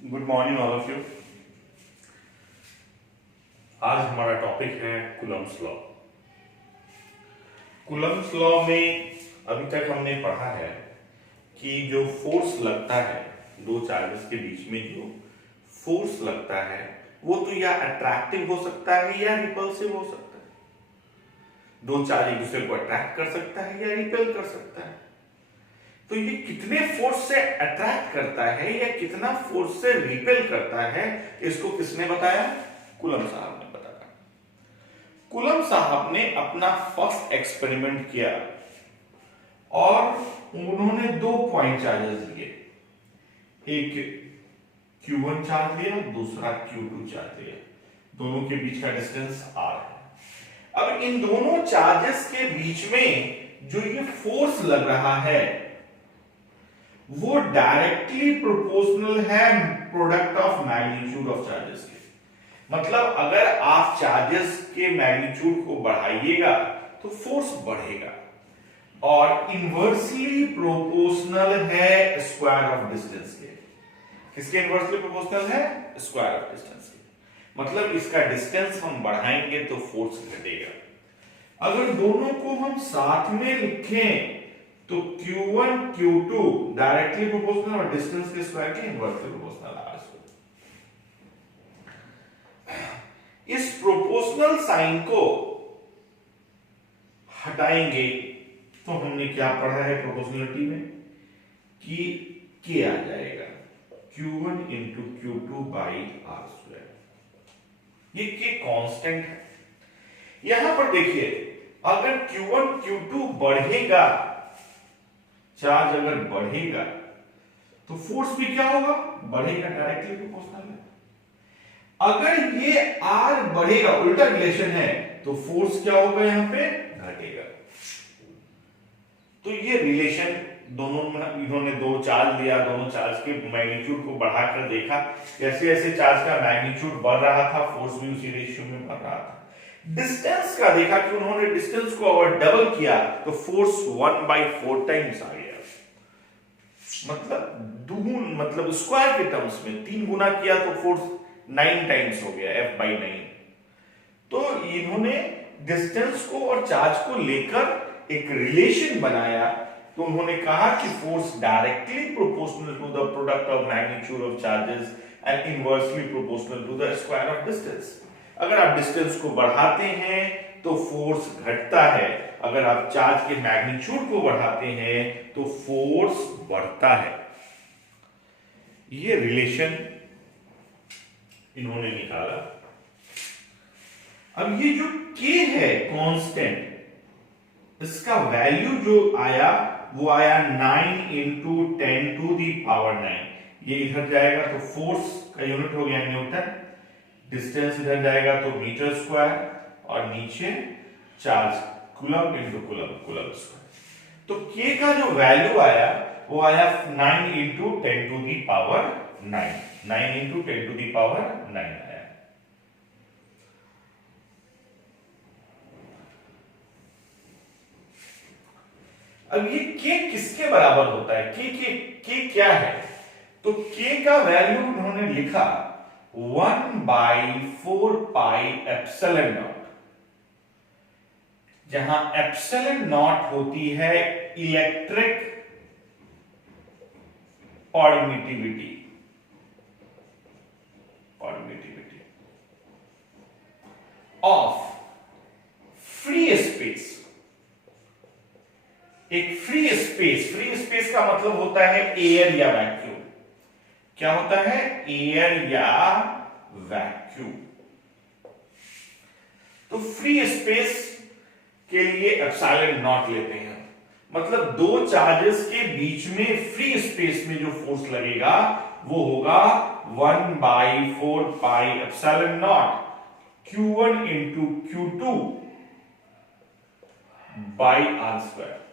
Good morning all of you. आज हमारा topic है कूलम्ब्स लॉ। कूलम्ब्स लॉ में अभी तक हमने पढ़ा है कि जो फोर्स लगता है दो चार्जेस के बीच में, जो फोर्स लगता है वो तो या अट्रैक्टिव हो सकता है या रिपल्सिव हो सकता है। दो चार्ज एक दूसरे को अट्रैक्ट कर सकता है या रिपेल कर सकता है। तो ये कितने फोर्स से अट्रैक्ट करता है या कितना फोर्स से रिपेल करता है, इसको किसने बताया? कूलम्ब साहब ने बताया। कूलम्ब साहब ने अपना फर्स्ट एक्सपेरिमेंट किया और उन्होंने दो पॉइंट चार्जेस लिए, एक Q1 चार्ज लिया, दूसरा Q2 चार्ज लिया। दोनों के बीच का डिस्टेंस R है। अब इन दोनों चार्जेस के बीच में जो ये फोर्स लग रहा है वो डायरेक्टली प्रोपोर्शनल है product of magnitude of charges के। मतलब अगर आप चार्जेस के मैग्नीट्यूड को बढ़ाइएगा तो फोर्स बढ़ेगा, और इनवर्सली प्रोपोर्शनल है स्क्वायर ऑफ डिस्टेंस के। किसके इनवर्सली प्रोपोर्शनल है? स्क्वायर ऑफ डिस्टेंस के। मतलब इसका डिस्टेंस हम बढ़ाएंगे तो फोर्स घटेगा। अगर दोनों को हम साथ में लिखें तो Q1 Q2 डायरेक्टली प्रोपोर्शनल और डिस्टेंस के स्क्वायर के इनवर्सली प्रोपोर्शनल R स्क्वायर। इस प्रोपोर्शनल साइन को हटाएंगे तो हमने क्या पढ़ा है प्रोपोर्शनलिटी में कि K आ जाएगा Q1 into Q2 by R square. ये K कांस्टेंट है। यहां पर देखिए, अगर Q1 Q2 बढ़ेगा, चार्ज अगर बढ़ेगा तो फोर्स भी क्या होगा? बढ़ेगा, डायरेक्टली प्रोपोर्शनल है। अगर ये R बढ़ेगा, उल्टा रिलेशन है, तो फोर्स क्या होगा? यहां पे घटेगा। तो ये रिलेशन दोनों में, इन्होंने दो चार्ज लिया, दोनों चार्ज के मैग्नीट्यूड को बढ़ाकर देखा, जैसे जैसे चार्ज का मैग्नीट्यूड बढ़ रहा था फोर्स भी उसी रेशियो में बढ़ रहा था। डिस्टेंस का देखा कि उन्होंने डिस्टेंस को अगर डबल किया तो फोर्स 1/4 टाइम्स आ गया। मतलब दुगुन, मतलब स्क्वायर के टर्म्स में 3 गुना किया तो फोर्स 9 टाइम्स हो गया, F/9। तो इन्होंने डिस्टेंस को और चार्ज को लेकर एक रिलेशन बनाया। तो उन्होंने कहा कि force directly proportional to the product of magnitude of charges and inversely proportional to the square of distance. अगर आप डिस्टेंस को बढ़ाते हैं तो फोर्स घटता है, अगर आप चार्ज के मैग्नीट्यूड को बढ़ाते हैं तो फोर्स बढ़ता है। ये रिलेशन इन्होंने निकाला। अब ये जो K है कांस्टेंट, इसका वैल्यू जो आया वो आया 9 इंटू 10 टू दी पावर 9। ये इधर जाएगा तो फोर्स का यूनिट हो गया न्यूटन, डिस्टेंस इधर जाएगा तो मीटर स्क्वायर, और नीचे charge coulomb into coulomb, coulomb square. तो K का जो वैल्यू आया वो आया 9 into 10 to the power 9। 9 into 10 to the power 9 आया। अब ये K किसके बराबर होता है? K क्या है? तो K का वैल्यू उन्होंने लिखा 1/4 पाई एप्सिलॉन नॉट, जहां एप्सिलॉन नॉट होती है electric permittivity of free space. एक फ्री स्पेस का मतलब होता है एयर या वैक्यूम। क्या होता है? एयर या वैक्यूम। तो फ्री स्पेस के लिए एप्सिलॉन नॉट लेते हैं। मतलब दो चार्जेस के बीच में फ्री स्पेस में जो फोर्स लगेगा वो होगा 1/4 pi epsilon naught Q1 into Q2 by R square.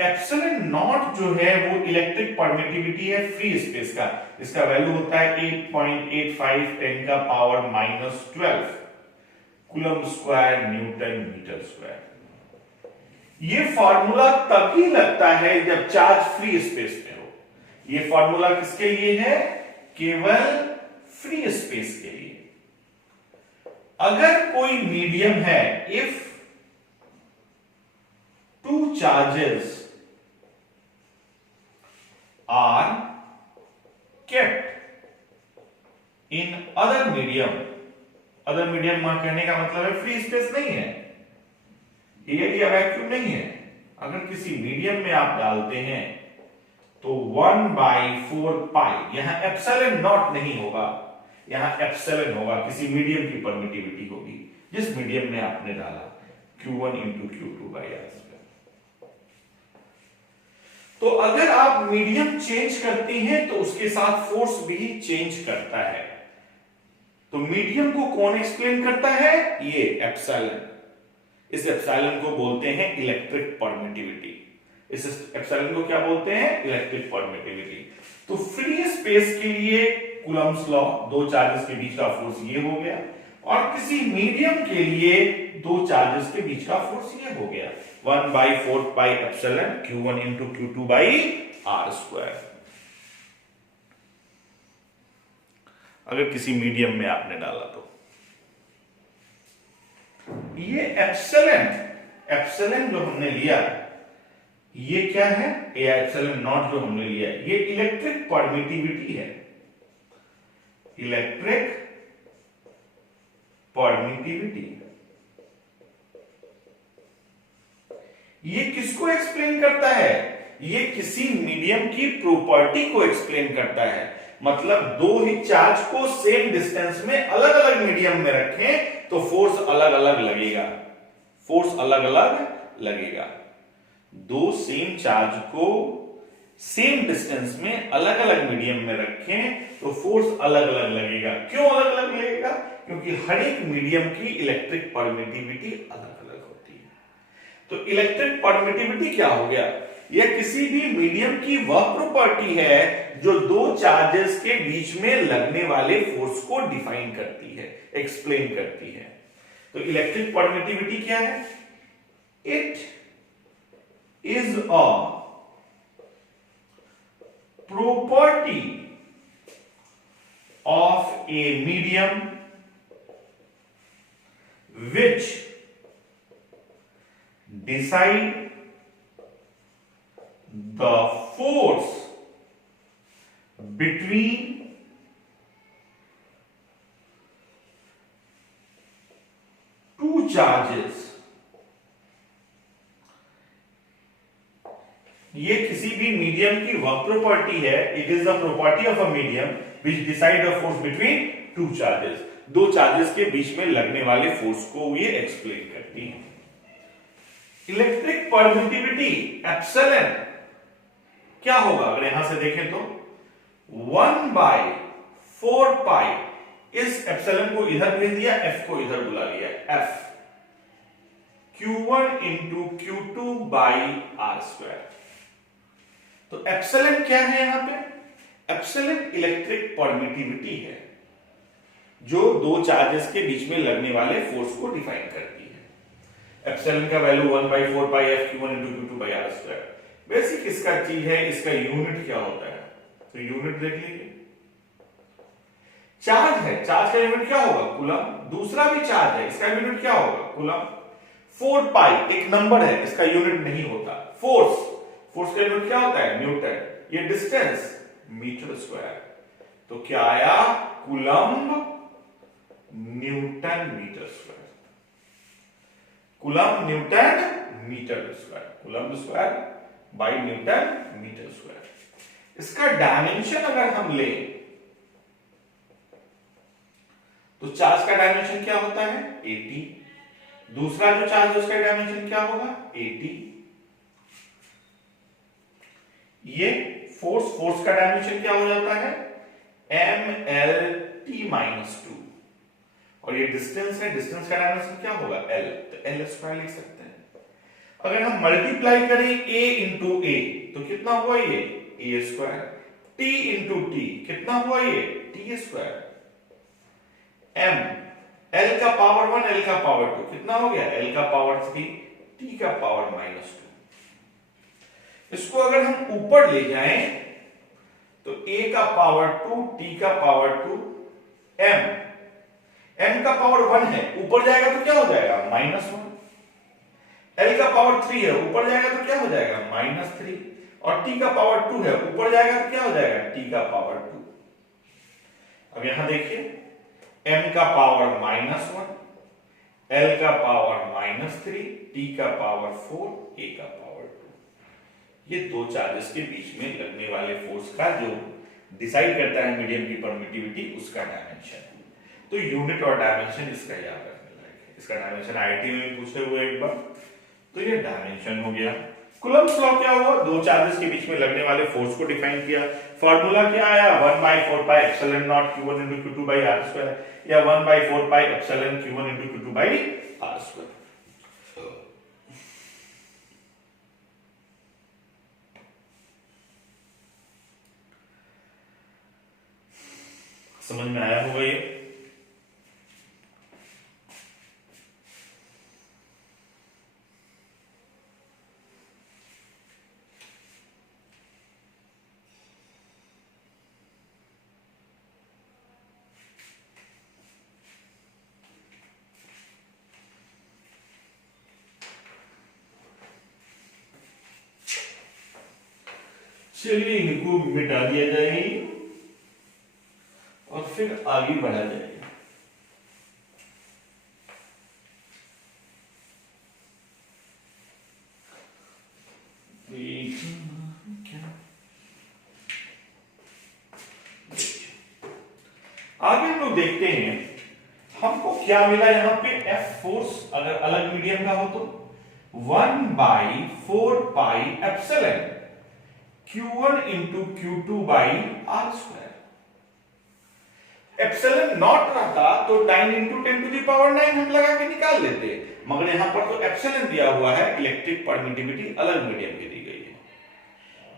Epsilon naught जो है वो इलेक्ट्रिक परमिटिविटी है फ्री स्पेस का। इसका वैल्यू होता है 8.85 10 का power -12 coulomb square newton metre square. ये फॉर्मूला तभी लगता है जब चार्ज फ्री स्पेस में हो। ये फॉर्मूला किसके लिए है? केवल फ्री स्पेस के लिए। अगर कोई मीडियम है, if two charges are kept in other medium, other medium कहने का मतलब है फ्री स्पेस नहीं है, एयर या वैक्यूम नहीं है। अगर किसी मीडियम में आप डालते हैं तो 1/4 यहां एप्सिलॉन नॉट नहीं होगा, यहां एप्सिलॉन होगा, किसी मीडियम की परमिटिविटी होगी जिस मीडियम में आपने डाला, Q1 into Q2/R²। तो अगर आप मीडियम चेंज करते हैं तो उसके साथ फोर्स भी चेंज करता है। तो मीडियम को कौन एक्सप्लेन करता है? ये एप्सिलॉन। इस एप्सिलॉन को बोलते हैं इलेक्ट्रिक परमिटिविटी। इस एप्सिलॉन को क्या बोलते हैं? Electric permittivity. तो फ्री स्पेस के लिए कूलम्ब्स लॉ, दो चार्जेस के बीच का फोर्स ये हो गया, और किसी मीडियम के लिए दो चार्जेस के बीच का फोर्स ये हो गया 1/4 एप्सिलॉन Q1 into Q2/R²। अगर किसी मीडियम में आपने डाला तो ये एप्सिलॉन जो हमने लिया ये क्या है? ये एप्सिलॉन नॉट जो हमने लिया ये इलेक्ट्रिक परमिटिविटी है। इलेक्ट्रिक परमिटिविटी ये किसको एक्सप्लेन करता है? ये किसी मीडियम की प्रॉपर्टी को एक्सप्लेन करता है। मतलब दो ही चार्ज को सेम डिस्टेंस में अलग अलग मीडियम में रखें तो फोर्स अलग अलग लगेगा, फोर्स अलग अलग लगेगा। दो सेम चार्ज को सेम डिस्टेंस में अलग अलग मीडियम में रखें तो फोर्स अलग अलग लगेगा। क्यों अलग अलग लगेगा? क्योंकि हर एक मीडियम की इलेक्ट्रिक परमिटिविटी अलग अलग होती है। तो इलेक्ट्रिक परमिटिविटी क्या हो गया? यह किसी भी मीडियम की वह प्रॉपर्टी है जो दो चार्जेस के बीच में लगने वाले फोर्स को डिफाइन करती है, एक्सप्लेन करती है। तो इलेक्ट्रिक परमिटिविटी क्या है? It is a property of a medium which decide the force between two charges। ये किसी भी मीडियम की वह प्रॉपर्टी है, it is the property of a medium which decide the force between two charges. दो charges के बीच में लगने वाले फोर्स को ये एक्सप्लेन करती है। इलेक्ट्रिक परमिटिविटी एप्सिलॉन क्या होगा? अगर यहां से देखें तो 1/4 इस एप्सिलॉन को इधर भेज दिया, एफ को इधर बुला लिया, एफ Q1 into Q2/R²। तो एप्सिलॉन क्या है यहां पे? एप्सिलॉन इलेक्ट्रिक परमिटिविटी है जो दो चार्जेस के बीच में लगने वाले फोर्स को डिफाइन करती है। एप्सिलॉन का value 1/4 F Q1 into Q2/R²। Basic इसका चीज है, इसका यूनिट क्या होता है? तो यूनिट देख लीजिए। चार्ज है, चार्ज का यूनिट क्या होगा? कूलम। दूसरा भी चार्ज है, इसका यूनिट क्या होगा? कूलम। 4 एक नंबर है, इसका यूनिट नहीं होता। फोर्स का यूनिट क्या होता है? न्यूटन। ये डिस्टेंस मीटर स्क्वायर। तो क्या आया? Coulomb newton metre square. Coulomb newton metre square, coulomb square by newton metre square. इसका डायमेंशन अगर हम ले तो चार्ज का डायमेंशन क्या होता है? 80। दूसरा जो चार्ज है उसका डायमेंशन क्या होगा? 80। ये फोर्स का डायमेंशन क्या हो जाता है? mLT-2। और ये डिस्टेंस है, डिस्टेंस का डायमेंशन क्या होगा? L। तो L स्क्वायर लिख सकते हैं। अगर हम मल्टीप्लाई करें A इंटू A तो कितना हुआ ये? A square. T into T कितना हुआ ये? T square. M L का पावर 1 L का पावर 2 कितना हो गया? L का पावर 3 टी का पावर -2। इसको अगर हम ऊपर ले जाएं तो a का पावर 2 t का पावर 2 m का पावर 1 है, ऊपर जाएगा तो क्या हो जाएगा -1। l का पावर 3 है, ऊपर जाएगा तो क्या हो जाएगा -3। और t का पावर 2 है, ऊपर जाएगा तो क्या हो जाएगा t का पावर 2। अब यहां देखिए m का पावर -1, l का पावर -3, t का पावर 4, a का पावर 2। ये दो चार्जेस के बीच में लगने वाले फोर्स का जो डिसाइड करता है मीडियम की परमिटिविटी, उसका डायमेंशन। तो यूनिट और डायमेंशन इसका याद रखने लायक है। इसका डायमेंशन आईआईटी में भी पूछे हुए एक बार। तो ये डायमेंशन हो गया। कूलम्ब्स लॉ क्या हुआ, दो चार्जेस के बीच में लगने वाले फोर्स को डिफाइन किया। फार्मूला क्या आया 1/4 pi epsilon naught q1 * q2 r square, या 1/4 pi epsilon q1 * q2 r square. समझ में आया होगा ये। चलिए इनको मिटा दिया जाए और फिर आगे बढ़ा जाएगा। आगे हम लोग देखते हैं हमको क्या मिला यहां पे। F फोर्स अगर अलग मीडियम का हो तो 1/4 pi epsilon q1 * q2 r square. Epsilon not रहता तो 9 × 10⁹ हम लगा के निकाल लेते, मगर यहां पर तो एप्सिलॉन दिया हुआ है, इलेक्ट्रिक परमिटिविटी अलग मीडियम की दी गई है।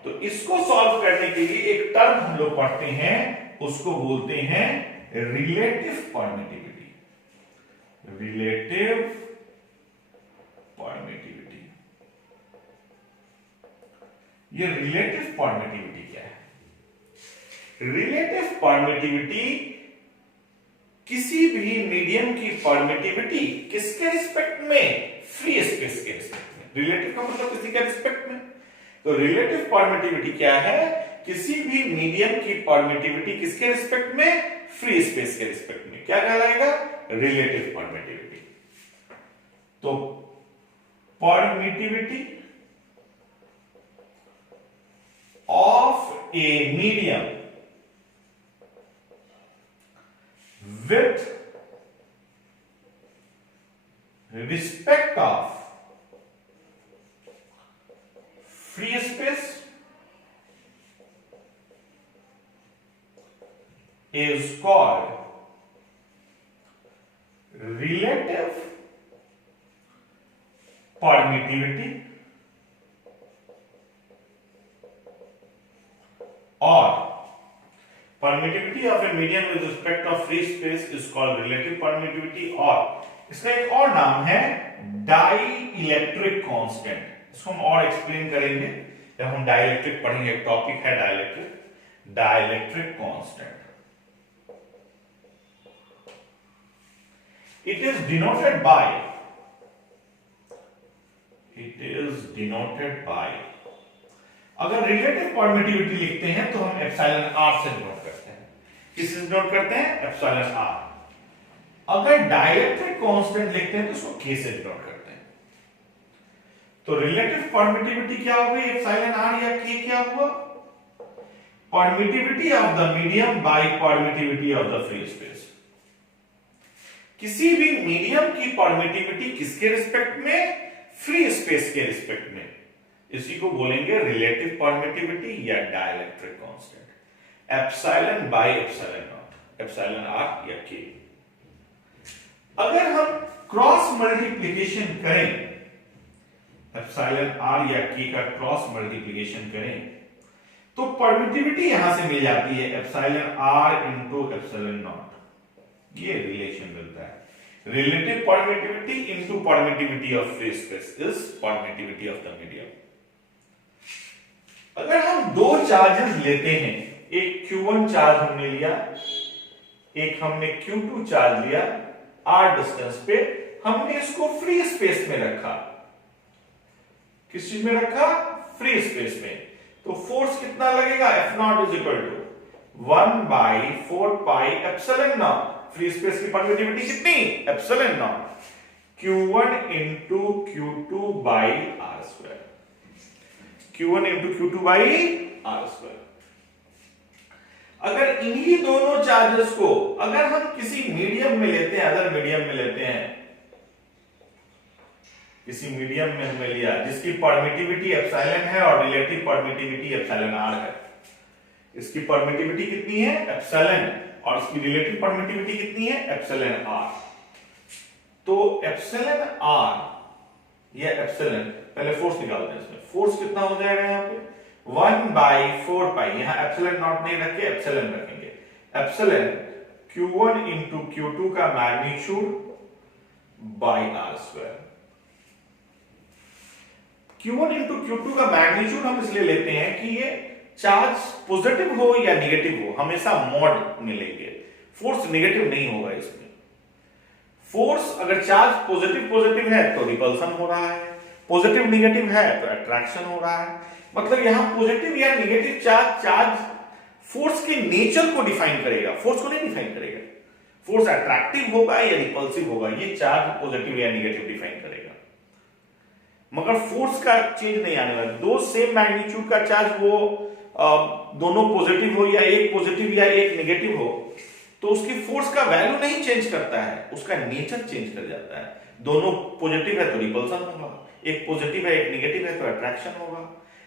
तो इसको सॉल्व करने के लिए एक टर्म हम लोग पढ़ते हैं, उसको बोलते हैं रिलेटिव परमिटिविटी। Relative permittivity. ये रिलेटिव परमिटिविटी क्या है? रिलेटिव परमिटिविटी किसी भी मीडियम की परमिटिविटी किसके रिस्पेक्ट में? फ्री स्पेस के रिस्पेक्ट में। रिलेटिव का मतलब किसी के रिस्पेक्ट में। तो रिलेटिव परमिटिविटी क्या है? किसी भी मीडियम की परमिटिविटी किसके रिस्पेक्ट में? फ्री स्पेस के रिस्पेक्ट में। क्या कहलाएगा? Relative permittivity. तो permittivity of a medium with respect of free space is called relative permittivity, or permittivity of a medium with respect of free space is called relative permittivity, और इसका एक और नाम है डाइइलेक्ट्रिक कांस्टेंट। इसको हम और एक्सप्लेन करेंगे जब हम डाइइलेक्ट्रिक पढ़ेंगे। एक टॉपिक है dielectric constant. It is denoted by अगर रिलेटिव परमिटिविटी लिखते हैं तो हम एप्सिलॉन r से डिनोट करते हैं। किससे डिनोट करते हैं? Epsilon r। अगर डाइइलेक्ट्रिक कांस्टेंट लिखते हैं तो उसको k से डिनोट करते हैं। तो रिलेटिव परमिटिविटी क्या हो गई? एप्सिलॉन r या k क्या हुआ? Permittivity of the medium by permittivity of the free space. किसी भी मीडियम की परमिटिविटी किसके रिस्पेक्ट में? फ्री स्पेस के रिस्पेक्ट में। इसी को बोलेंगे रिलेटिव परमिटिविटी या dielectric constant. Epsilon by epsilon not, epsilon r या k। अगर हम क्रॉस मल्टीप्लिकेशन करें, एप्सिलॉन r या k का क्रॉस मल्टीप्लिकेशन करें तो परमिटिविटी यहां से मिल जाती है एप्सिलॉन r * एप्सिलॉन नॉट। ये रिलेशन मिलता है। Relative permittivity into permittivity of free space is permittivity of the medium. अगर हम दो चार्जेस लेते हैं, एक Q1 चार्ज हमने लिया, एक हमने Q2 चार्ज लिया, r डिस्टेंस पे हमने इसको फ्री स्पेस में रखा। किस चीज में रखा? फ्री स्पेस में। तो फोर्स कितना लगेगा? F naught is equal to 1/4 pi epsilon naught. Free space की परमिटिविटी कितनी? Epsilon naught Q1 into Q2 by R square. Q1 into Q2 by R square. अगर इन्हीं दोनों चार्जेस को अगर हम किसी मीडियम में लेते हैं, अदर मीडियम में लेते हैं, किसी मीडियम में हमने लिया जिसकी परमिटिविटी एप्सिलॉन है और रिलेटिव परमिटिविटी एप्सिलॉन आर है। इसकी परमिटिविटी कितनी है? एप्सिलॉन, और इसकी रिलेटिव परमिटिविटी कितनी है? Epsilon R. तो एप्सिलॉन आर या एप्सिलॉन, पहले फोर्स निकालते हैं इसमें। फोर्स कितना हो जाएगा यहाँ पे? 1/4 पाई, यहां एप्सिलॉन नॉट नहीं रखे, एप्सिलॉन रखेंगे। एप्सिलॉन Q1 इंटू Q2 का magnitude by R square. Q1 into Q2 का मैग्नीट्यूड हम इसलिए लेते हैं कि ये चार्ज पॉजिटिव हो या निगेटिव हो, हमेशा मॉड में लेंगे। फोर्स निगेटिव नहीं होगा इसमें। फोर्स अगर चार्ज पॉजिटिव है तो रिपल्सन हो रहा है, पॉजिटिव निगेटिव है तो अट्रैक्शन हो रहा है। मतलब यहां पॉजिटिव या निगेटिव चार्ज फोर्स के नेचर को डिफाइन करेगा, फोर्स को नहीं डिफाइन करेगा। फोर्स अट्रैक्टिव होगा या रिपल्सिव होगा, ये चार्ज पॉजिटिव या निगेटिव डिफाइन करेगा। मगर फोर्स का चेंज नहीं आने वाला। दो सेम मैग्नीट्यूड का चार्ज, वो दोनों पॉजिटिव हो या एक पॉजिटिव या एक निगेटिव हो, तो उसकी फोर्स का वैल्यू नहीं चेंज करता है, उसका नेचर चेंज कर जाता है। दोनों पॉजिटिव है तो रिपल्सन होगा, एक पॉजिटिव है एक निगेटिव है तो अट्रैक्शन होगा।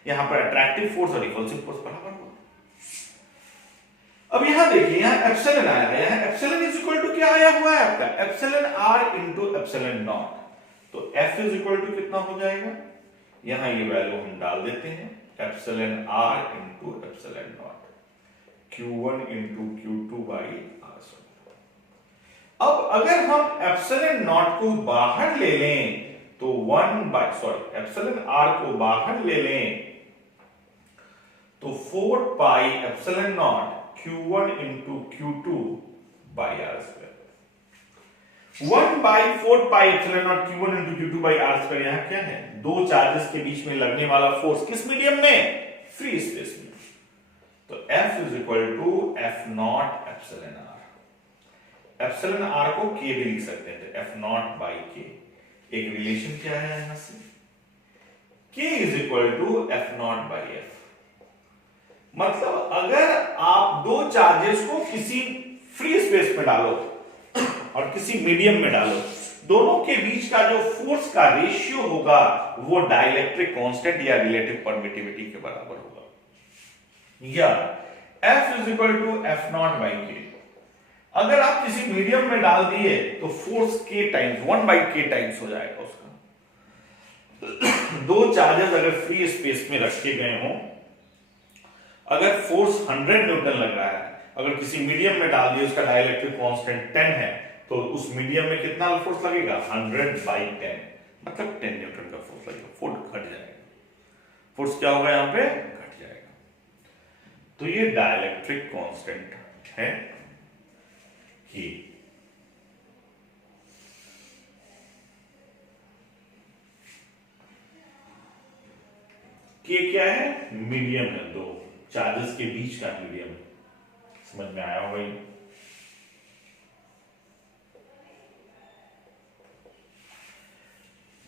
यहां पर अट्रैक्टिव फोर्स और रिपल्सिव फोर्स बराबर होगा। अब यहां देखिए, यहां एप्सिलॉन आया है, यहां एप्सिलॉन इज इक्वल टू क्या आया हुआ है आपका? Epsilon R into epsilon naught. तो F इज इक्वल टू कितना हो जाएगा? यहां ये वैल्यू हम डाल देते हैं, epsilon R into epsilon naught, Q1 into Q2 by R square. अब अगर हम एप्सिलॉन नॉट को बाहर ले लें तो एप्सिलॉन आर को बाहर ले लें तो 4 pi epsilon naught Q1 into Q2 by R square. 1/4 pi epsilon naught Q1 into Q2 by R square. यहां क्या है? दो चार्जेस के बीच में लगने वाला फोर्स, किस मीडियम में? फ्री स्पेस में। तो F is equal to F naught epsilon R. Epsilon R को K भी लिख सकते हैं, F नॉट बाई K। एक रिलेशन क्या है यहां से? K is equal to F naught by F। मतलब अगर आप दो चार्जेस को किसी फ्री स्पेस में डालो और किसी मीडियम में डालो, दोनों के बीच का जो फोर्स का रेशियो होगा वो डाइलेक्ट्रिक कांस्टेंट या रिलेटिव परमिटिविटी के बराबर होगा। या F is equal to F naught by K। अगर आप किसी मीडियम में डाल दिए तो force K times 1/K times हो जाएगा उसका। दो चार्जेस अगर फ्री स्पेस में रखे गए हों, अगर फोर्स 100 न्यूटन लग रहा है, अगर किसी मीडियम में डाल दिए, उसका डाइलेक्ट्रिक कांस्टेंट 10 है, तो उस मीडियम में कितना फोर्स लगेगा? 100/10, मतलब 10 न्यूटन का फोर्स लगेगा। फोर्स घट जाएगा, फोर्स क्या होगा यहां पे? घट जाएगा। तो ये डाइलेक्ट्रिक कांस्टेंट है कि क्या है? मीडियम है, दो चार्जेस के बीच का मीडियम है। समझ में आया होगा?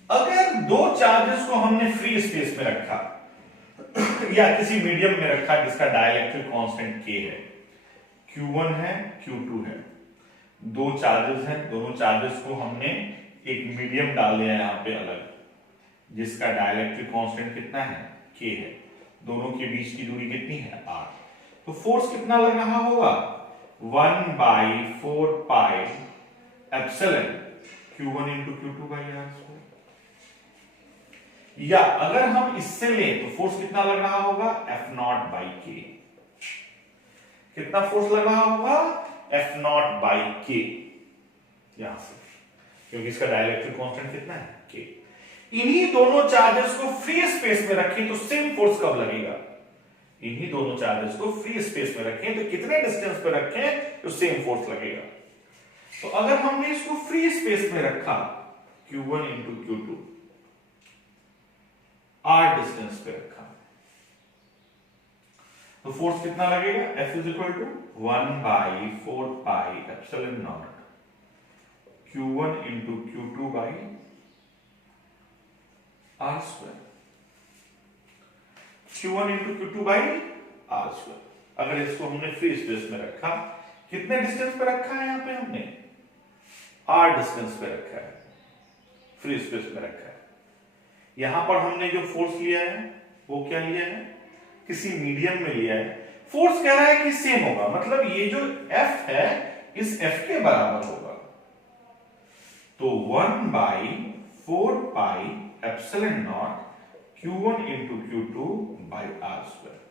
अगर दो चार्जेस को हमने फ्री स्पेस में रखा या किसी मीडियम में रखा जिसका डाइलेक्ट्रिक कांस्टेंट K है, Q1 है Q2 है, दो चार्जेस हैं, दोनों चार्जेस को हमने एक मीडियम डाल दिया यहां पे अलग, जिसका डाइलेक्ट्रिक कांस्टेंट कितना है? K है। दोनों के बीच की दूरी कितनी है? R। तो फोर्स कितना लग रहा होगा? 1/4 pi epsilon Q1 into Q2 by R square. या अगर हम इससे लें तो फोर्स कितना लग रहा होगा? F naught by K। कितना फोर्स लग रहा होगा? F naught by K। यहां से क्योंकि इसका डाइलेक्ट्रिक कांस्टेंट कितना है k। इन्हीं दोनों चार्जेस को फ्री स्पेस में रखें तो सेम फोर्स कब लगेगा, इन्हीं दोनों चार्जेस को फ्री स्पेस में रखें तो कितने डिस्टेंस पे रखें तो सेम फोर्स लगेगा। तो अगर हमने इसको फ्री स्पेस में रखा Q1 into Q2 r distance पे रखा तो फोर्स कितना लगेगा, F is equal to 1/4 pi epsilon naught Q1 into Q2 by r square, Q1 into Q2 by r square. अगर इसको हमने फ्री स्पेस में रखा, कितने डिस्टेंस पे रखा है, यहां पे हमने r डिस्टेंस पे रखा है, फ्री स्पेस में रखा है। यहां पर हमने जो फोर्स लिया है वो क्या लिया है, किसी मीडियम में लिया है। फोर्स कह रहा है कि सेम होगा, मतलब ये जो F है इस F के बराबर होगा। तो 1/4 pi epsilon naught Q1 into Q2 by r square.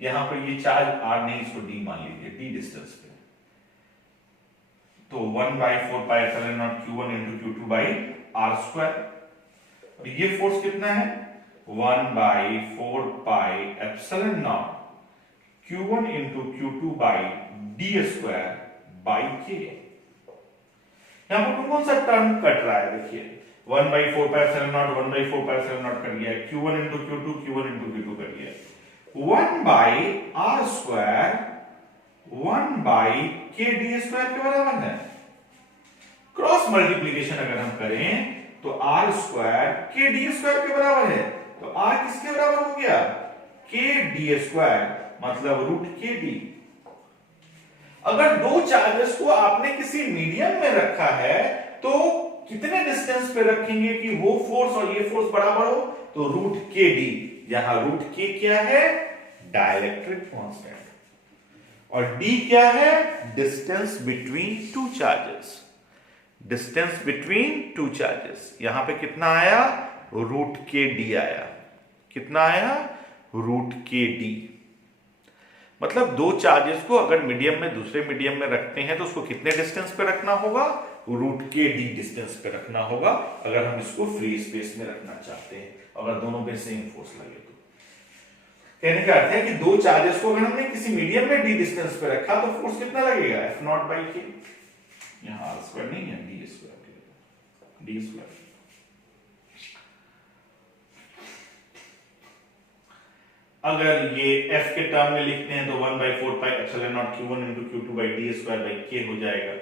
यहां पर ये चार्ज r नहीं, इसको d मान लीजिए, d डिस्टेंस पे। तो 1/4 pi epsilon naught Q1 into Q2 by r square. और ये फोर्स कितना है, 1/4 pi epsilon naught Q1 into Q2 by d square by k। यहां पर कौन सा टर्म कट रहा है, देखिए 1/4 pi epsilon not 1/4 pi epsilon not cut गया है, Q1 into Q2 Q1 into Q2 cut गया है। 1/r स्क्वायर 1/kd स्क्वायर के बराबर है। क्रॉस मल्टीप्लीकेशन अगर हम करें तो r square k D square के बराबर है। तो r किसके बराबर हो गया, k डी स्क्वायर, मतलब रूट k डी। अगर दो चार्जेस को आपने किसी मीडियम में रखा है तो कितने डिस्टेंस पे रखेंगे कि वो फोर्स और ये फोर्स बराबर हो, तो रूट k डी। यहां रूट k क्या है, डाइलेक्ट्रिक कांस्टेंट, और d क्या है, distance between two charges, distance between two charges. यहां पे कितना आया, रूट के डी आया, कितना आया, रूट के डी। मतलब दो चार्जेस को अगर मीडियम में दूसरे मीडियम में रखते हैं तो उसको कितने डिस्टेंस पे रखना होगा, रूट के डी डिस्टेंस पे रखना होगा, अगर हम इसको फ्री स्पेस में रखना चाहते हैं, अगर दोनों पे सेम फोर्स लगे तो। कहने का अर्थ है कि दो चार्जेस को अगर हमने किसी मीडियम में डी डिस्टेंस पे रखा तो फोर्स कितना लगेगा, F नॉट बाई के। यहां r स्क्वायर नहीं है, d स्क्वायर, d स्क्वायर। अगर ये f के टर्म में लिखते हैं तो 1/4 pi epsilon naught Q1 into Q2 by d square by k हो जाएगा।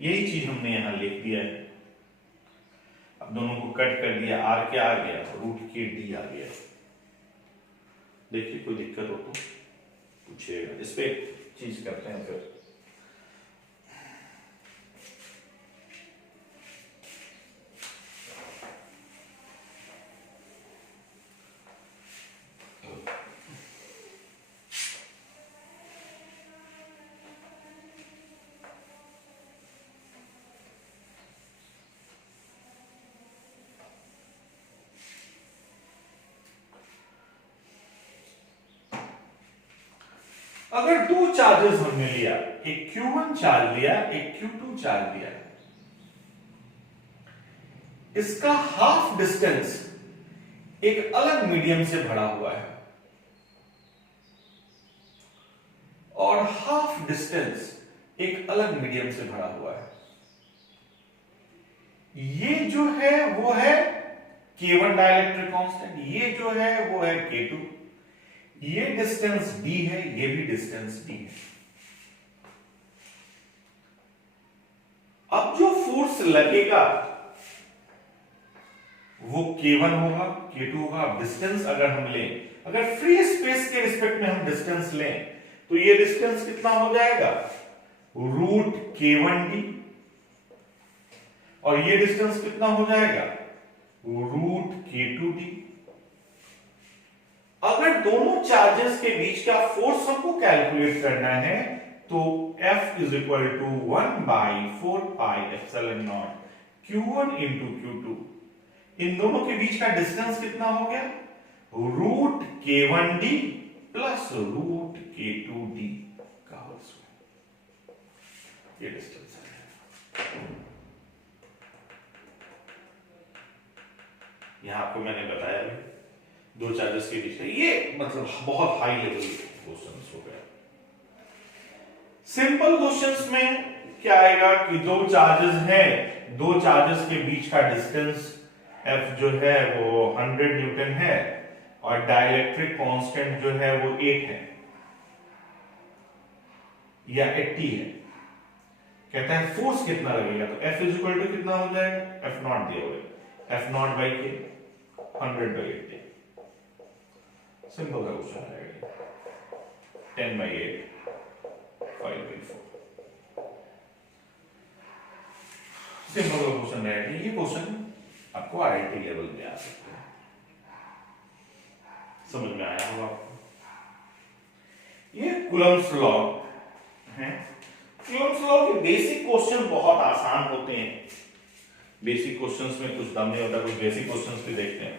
यही चीज हमने यहां लिख दिया है। अब दोनों को कट कर दिया, r क्या आ गया, रूट के d आ गया। देखिए कोई दिक्कत हो तो पूछिएगा, इस पे चीज करते हैं फिर। अगर दो चार्जेस हमने लिया, एक Q1 चार्ज लिया, एक Q2 चार्ज लिया, इसका हाफ डिस्टेंस एक अलग मीडियम से भरा हुआ है और हाफ डिस्टेंस एक अलग मीडियम से भरा हुआ है। ये जो है वो है K1 डाइलेक्ट्रिक कांस्टेंट, ये जो है वो है K2। ये डिस्टेंस d है, ये भी डिस्टेंस d है। अब जो फोर्स लगेगा वो K1 होगा, K2 होगा। अब डिस्टेंस अगर हम लें, अगर फ्री स्पेस के रिस्पेक्ट में हम डिस्टेंस लें तो ये डिस्टेंस कितना हो जाएगा, रूट K1d, और ये डिस्टेंस कितना हो जाएगा, रूट K2d। अगर दोनों चार्जेस के बीच का फोर्स हमको कैलकुलेट करना है तो F is equal to 1/4 pi epsilon naught Q1 into Q2। इन दोनों के बीच का डिस्टेंस कितना हो गया, root K1d plus root K2d का होल स्क्वायर। ये डिस्टेंस है। यहाँ आपको मैंने बताया भी, दो चार्जेस के बीच में, ये मतलब बहुत हाई लेवल क्वेश्चंस हो गया। सिंपल क्वेश्चंस में क्या आएगा कि दो चार्जेस हैं, दो चार्जेस के बीच का डिस्टेंस F जो है वो 100 न्यूटन है और डाइलेक्ट्रिक कांस्टेंट जो है वो 8 है या 80 है। कहता है फोर्स कितना लगेगा, तो F इज इक्वल टू कितना हो जाएगा, F नॉट दिया हुआ है, F नॉट बाई के 100 बाई 80। सिंपल सा क्वेश्चन आएगा, 10 बाई 8 5 बाई 4। सिंपल सा क्वेश्चन रहेगा। ये क्वेश्चन आपको आईआईटी लेवल पे आ सकता है, समझ में आया होगा आपको। ये कूलम्ब्स लॉ है। कूलम्ब्स लॉ के बेसिक क्वेश्चन बहुत आसान होते हैं। बेसिक क्वेश्चंस में कुछ दम नहीं होता, कुछ बेसिक क्वेश्चंस भी देखते हैं।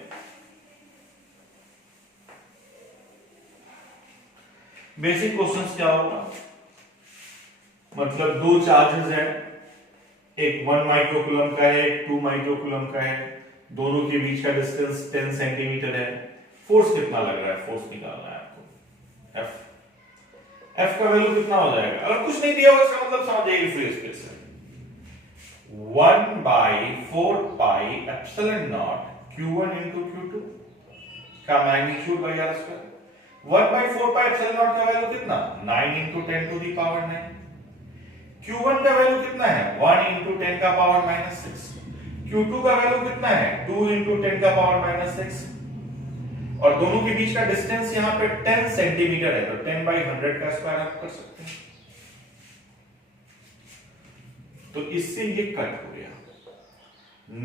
बेसिक क्वेश्चंस क्या होगा, मतलब दो चार्जेस हैं, एक 1 माइक्रोकूलम का है, एक 2 माइक्रोकूलम का है, दोनों के बीच का डिस्टेंस 10 सेंटीमीटर है। फोर्स कितना लग रहा है, फोर्स निकालना है आपको। F का वैल्यू कितना हो जाएगा, अगर कुछ नहीं दिया होगा इसका मतलब समझ जाइए फ्री स्पेस है। 1 by 4 pi epsilon naught Q1 into Q2 का magnitude by R square. 1 by 4 pi epsilon naught का वैल्यू कितना, 9 into 10 to the power 9। Q1 का वैल्यू कितना है, 1 इंटू 10 का पावर माइनस 6। Q2 का वैल्यू कितना है, 2 इंटू 10 का पावर माइनस 6। और दोनों के बीच का डिस्टेंस यहां पे 10 सेंटीमीटर है, तो 10 बाई 100 का स्क्वायर आप कर सकते हैं। तो इससे ये कट हो गया,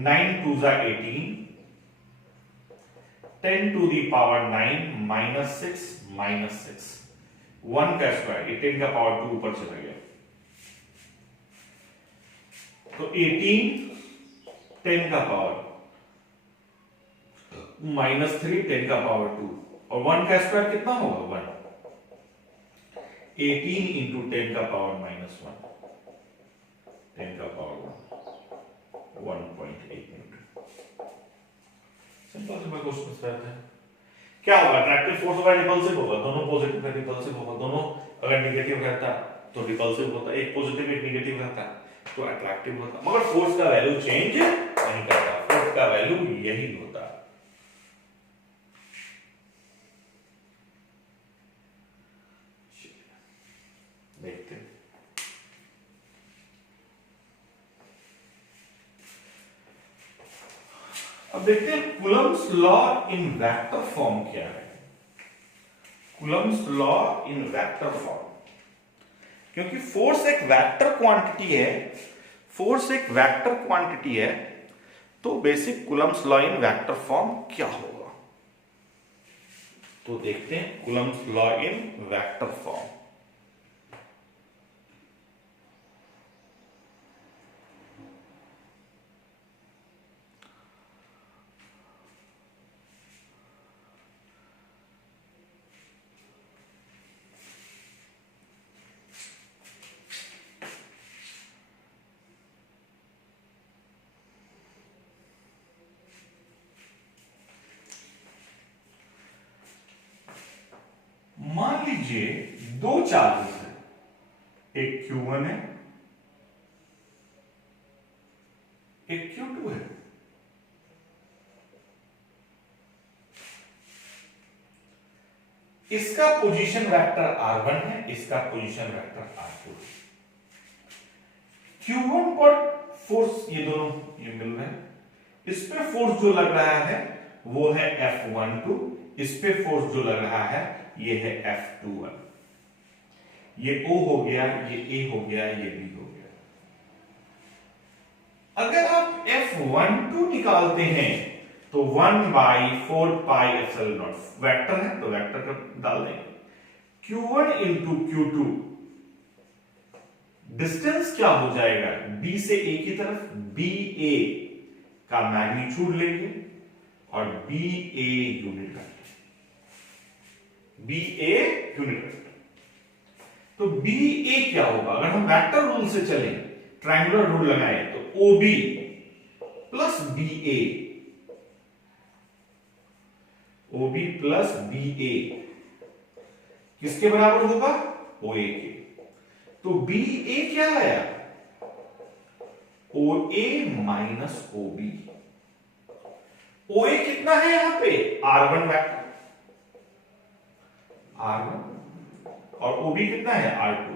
9 टू जा 18, 10 टू दी पावर 9 माइनस 6, 1 का स्क्वायर, 10 का पावर 2 ऊपर चला गया, तो 18 10 का पावर माइनस 3 10 का पावर 2 और 1 का स्क्वायर कितना होगा 1, 18 इंटू 10 का पावर माइनस 1, 10 का power 1.8 Newton. Simple simple question रहता है। क्या होगा, अट्रैक्टिव फोर्स होगा, रिपल्सिव होगा, दोनों पॉजिटिव है, रिपल्सिव होगा, दोनों अगर निगेटिव रहता तो रिपल्सिव होता, एक पॉजिटिव एक निगेटिव रहता तो अट्रैक्टिव होता, मगर फोर्स का वैल्यू चेंज नहीं करता, फोर्स का वैल्यू यही होता। देखते हैं अब देखते हैं Coulomb's law in vector form क्या है। Coulomb's law in vector form, क्योंकि फोर्स एक वेक्टर क्वांटिटी है, फोर्स एक वेक्टर क्वांटिटी है, तो basic Coulomb's law in vector form क्या होगा। तो देखते हैं Coulomb's law in vector form. मान लीजिए दो चार्जेस है, एक Q1 है, एक Q2 है। इसका पोजीशन वेक्टर R1 है, इसका पोजीशन वेक्टर R2 है। Q1 पर फोर्स, ये दोनों ये मिल रहे हैं, इस पे फोर्स जो लग रहा है वो है F12, इस पे फोर्स जो लग रहा है ये है F21। ये O हो गया, ये A हो गया, ये B हो गया। अगर आप F12 निकालते हैं तो 1 by 4 pi epsilon not, vector है तो वेक्टर का डाल देंगे, Q1 इंटू Q2, डिस्टेंस क्या हो जाएगा B से A की तरफ, BA का मैग्नीट्यूड लेंगे और BA unit vector, BA unit vector. तो BA क्या होगा, अगर हम वेक्टर रूल से चलें, ट्रायंगुलर रूल लगाएं, तो OB plus BA OB plus BA किसके बराबर होगा? OA के। तो BA क्या आया? OA minus OB। OA कितना है यहां पे? R1 वेक्टर, R1, और OB कितना है? R2।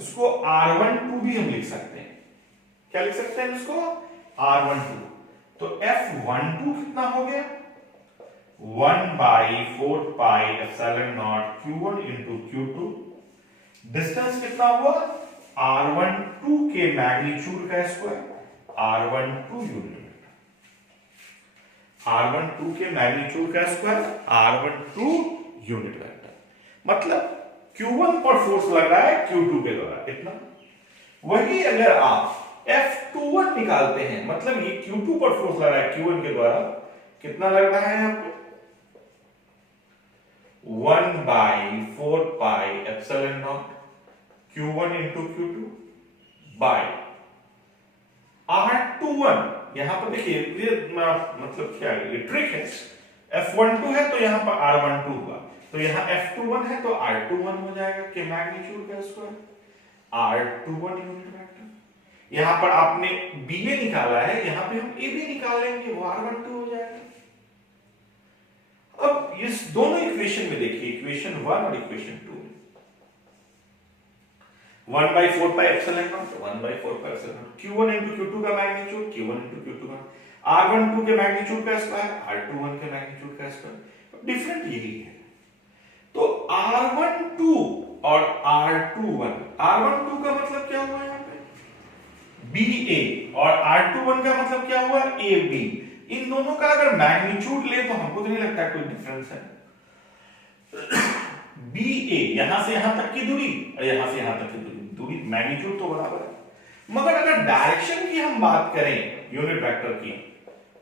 इसको R12 भी हम लिख सकते हैं। क्या लिख सकते हैं इसको? R12। तो F12 कितना हो गया? 1/4πε0 Q1 इंटू Q2। डिस्टेंस कितना हुआ? R12 के मैग्नीट्यूड का स्क्वायर, R12 यूनिट, R12 के मैग्नीट्यूड का स्क्वायर, R12 यूनिट वेक्टर। मतलब Q1 पर फोर्स लग रहा है Q2 के द्वारा, इतना। वही अगर आप F21 निकालते हैं, मतलब ये Q2 पर फोर्स लग रहा है Q1 के द्वारा, कितना लग रहा है आपको? 1/4πε0 Q1 into Q2 bye R21। यहां पर देखिए ये मतलब क्या है, ये ट्रिक है। F12 है तो यहां पर R12 हुआ, तो यहां F21 है तो R21 हो जाएगा के मैग्नीट्यूड का स्क्वायर, R21 यूनिट वेक्टर। यहां पर आपने BA निकाला है, यहां पे हम AB निकाल लेंगे, वो R12 हो जाएगा। अब इस दोनों इक्वेशन में देखिए, इक्वेशन 1 और इक्वेशन 2, 1/4πε0 Q1 इंटू Q2 का मैग्नीट्यूड, Q1 इंटू Q2 का, R12 के मैग्नीट्यूड का स्क्वायर, R21 के मैग्नीट्यूड का स्क्वायर, डिफरेंट यही है। तो R12 और R21, R12 का मतलब क्या हुआ यहाँ पे? BA, और R21 का मतलब क्या हुआ? AB। इन दोनों का अगर मैग्नीट्यूड ले तो हमको तो नहीं लगता कोई डिफरेंस है। BA यहां से यहां तक की दूरी और यहां से यहां तक की दूरी मैग्नीट्यूड तो बराबर है, मगर अगर डायरेक्शन की हम बात करें यूनिट वेक्टर की,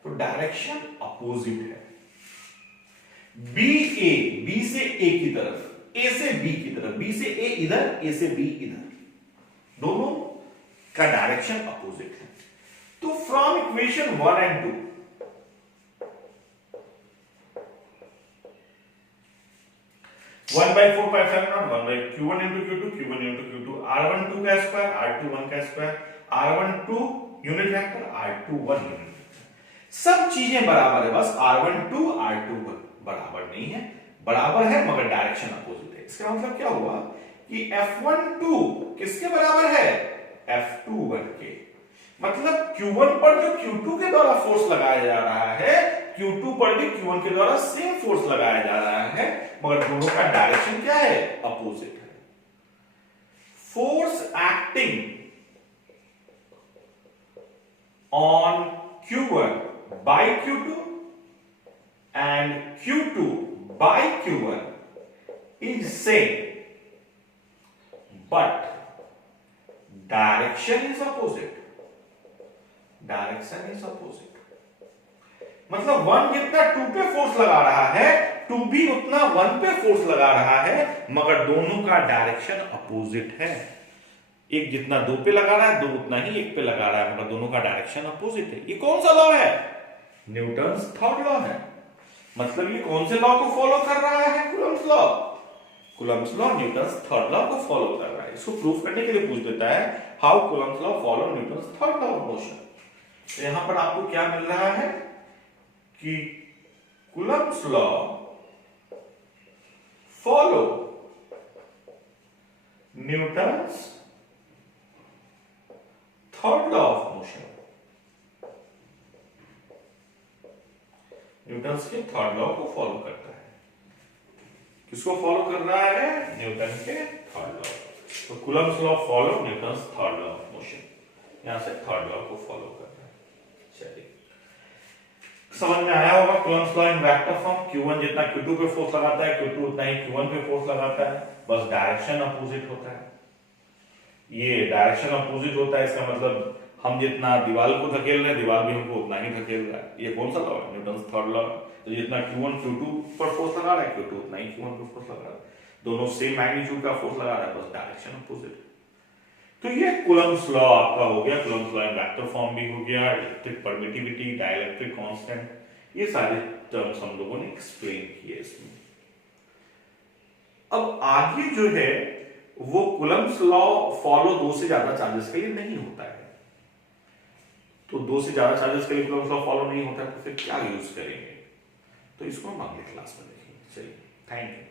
तो डायरेक्शन अपोजिट है। BA, B से A की तरफ, A से B की तरफ, B से A इधर, A से B इधर, दोनों का डायरेक्शन अपोजिट है। तो from equation 1 and 2, one by four pi epsilon not 1 Q1 into Q2, Q1 into Q2, R12 का स्क्वायर, R21 का square, R12 unit vector, R21 unit vector. सब चीजें बराबर है, बस R12 R21 बराबर नहीं है, बराबर है मगर डायरेक्शन अपोजिट है। इसका मतलब क्या हुआ कि F12 किसके बराबर है? F21 के। मतलब Q1 पर जो Q2 के द्वारा फोर्स लगाया जा रहा है, Q2 पर भी Q1 के द्वारा सेम फोर्स लगाया जा रहा है, मगर दोनों का डायरेक्शन क्या है? अपोजिट है। Force acting on Q1 by Q2 and Q2 by Q1 is same, but direction is opposite. Direction is opposite. मतलब 1 जितना 2 पे फोर्स लगा रहा है, 2 भी उतना 1 पे फोर्स लगा रहा है, मगर दोनों का डायरेक्शन अपोजिट है। एक जितना 2 पे लगा रहा है, 2 उतना ही 1 पे लगा रहा है, मगर दोनों का डायरेक्शन अपोजिट है। ये कौन सा लॉ है? न्यूटन्स थर्ड लॉ है। मतलब ये कौन से लॉ को फॉलो कर रहा है? Coulomb's law. Coulomb's law Newton's third law को फॉलो कर रहा है। इसको प्रूफ करने के लिए पूछ देता है, how Coulomb's law follow Newton's third law of motion. तो यहां पर आपको क्या मिल रहा है कि Coulomb's law follow Newton's third law of motion. Newton's के थर्ड लॉ को फॉलो करता है। किसको फॉलो कर रहा है? न्यूटन के थर्ड लॉ। तो Coulomb's law follow Newton's third law of motion. यहां से थर्ड लॉ को फॉलो कर रहा है। चलिए, समझ में आया होगा Coulomb's law in vector form. Q1 जितना Q2 पे फोर्स लगाता है, Q2 उतना ही Q1 पे फोर्स लगाता है, बस डायरेक्शन अपोजिट होता है। ये डायरेक्शन अपोजिट होता है, इसका मतलब हम जितना दीवार को धकेल रहे हैं, दीवार भी हमको उतना ही धकेल रहा है। ये कौन सा लॉ है? Newton's third law. तो जितना Q1 Q2 पर फोर्स लगा रहा है, Q2 उतना ही Q1 पर फोर्स लगा रहा है, दोनों सेम मैग्नीट्यूड का फोर्स लगा रहा है, बस डायरेक्शन अपोजिट। तो ये कूलम्ब्स लॉ आपका हो गया। Coulomb's law in vector form भी हो गया। इलेक्ट्रिक परमिटिविटी, डाइलेक्ट्रिक कांस्टेंट, ये सारे टर्म्स हम लोगों ने एक्सप्लेन किए इसमें। अब आगे जो है वो कुलम्स लॉ फॉलो दो से ज्यादा चार्जेस के लिए नहीं होता है, तो दो से ज्यादा चार्जेस के लिए कुलम्स लॉ फॉलो नहीं होता है, तो फिर क्या यूज करेंगे, तो इसको हम अगले क्लास में देखेंगे। चलिए, थैंक यू।